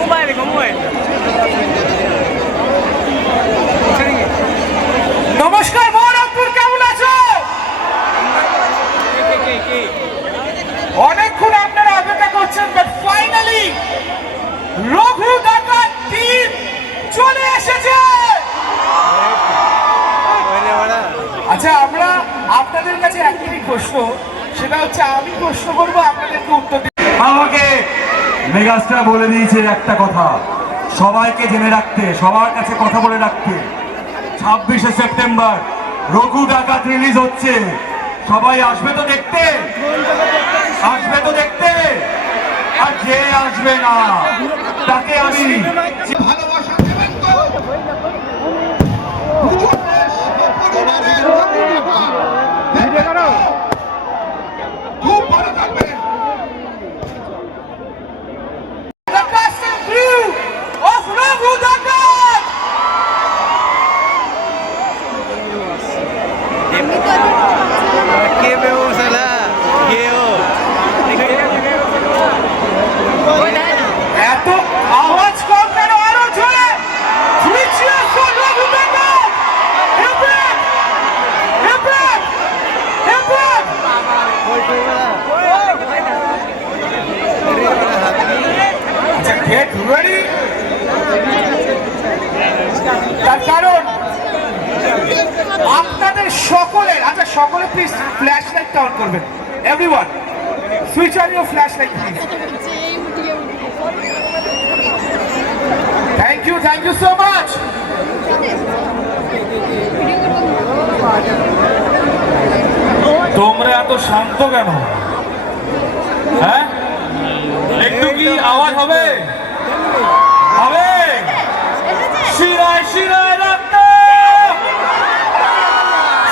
Mobile, mobile. নমস্কার বহরমপুর কেমন আছো? অনেকক্ষণ আপনারা অপেক্ষা করছেন বাট ফাইনালি রঘু ডাকাত টিম চলে এসেছে। আচ্ছা আমরা আপনাদের কাছে একটি প্রশ্ন সেটা হচ্ছে আমি প্রশ্ন করব আপনাদেরকে উত্তর দিতে। আমাকে মেগাস্টার বলে দিয়েছে একটা কথা। সবাইকে জেনে রাখতে, সবার কাছে কথা বলে রাখতে। ছাব্বিশে সেপ্টেম্বর, রঘু ডাকাত রিলিজ হচ্ছে। সবাই আসবে তো দেখতে? আসবে তো দেখতে? আর যে আসবে না, তাকে আমি গেট রেডি তার কারণ আপনাদের সকলের আচ্ছা সকলে প্লিজ ফ্ল্যাশ লাইটটা অন করবেন। Everyone switch on your flash light please thank you thank you so much তোমরা এত শান্ত কেন হ্যাঁ একটু আওয়াজ হবে? হবে? শিরায় শিরায় রক্ত!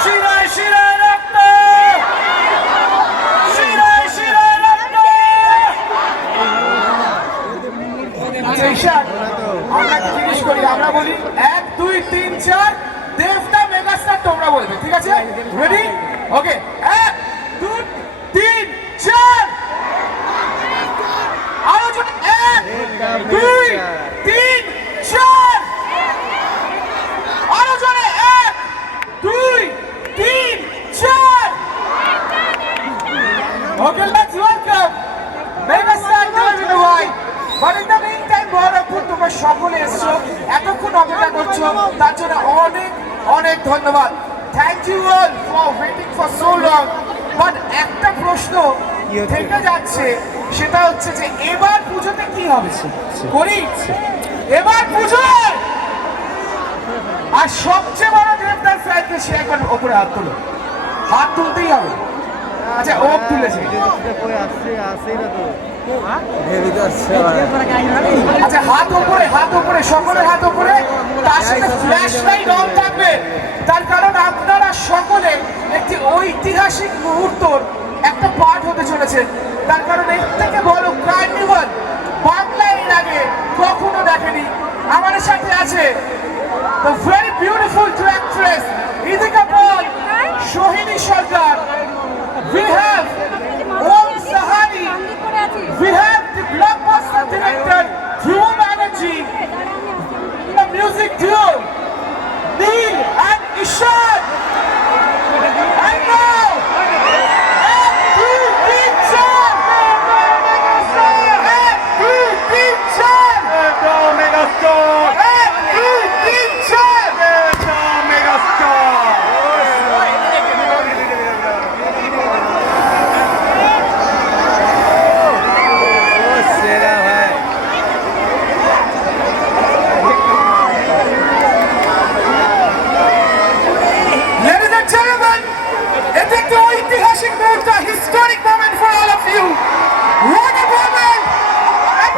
শিরায় শিরায় রক্ত! শিরায় শিরায় রক্ত! আচ্ছা আমরা বলি, এক, দুই, তিন, চার দেবদা মেগাস্টার, তোমরা বলবে, ঠিক আছে? রেডি ওকে এক দুই তিন চার আরও জোরে এক দুই তিন চার আরও জোরে এক দুই তিন চার Okay, let's welcome Megastar David White. But in the meantime, Baharampur তোমরা সকলে এসছো এতক্ষণ অপেক্ষা করছ তার জন্য অনেক অনেক ধন্যবাদ। Thank you all for waiting for so long but একটা প্রশ্ন থেকে যাচ্ছে সেটা হচ্ছে যে এবার পুজোতে কি হবে? করি? এবার পুজোয় আর সবচেয়ে বড় দেবদার ফ্যানকে সে একবার ওপরে হাত তোলো। হাত তুলতেই হবে। আচ্ছা ও তুলেছে। আচ্ছা ঐতিহাসিক মুহূর্তর একটা পার্ট হতে চলেছে। তার কারণ এর থেকে বড় কার্নিভাল বাংলা এর আগে কখনো দেখেনি। আমাদের সাথে আছে the very beautiful two actress Idika Paul Sohini Sarkar. We have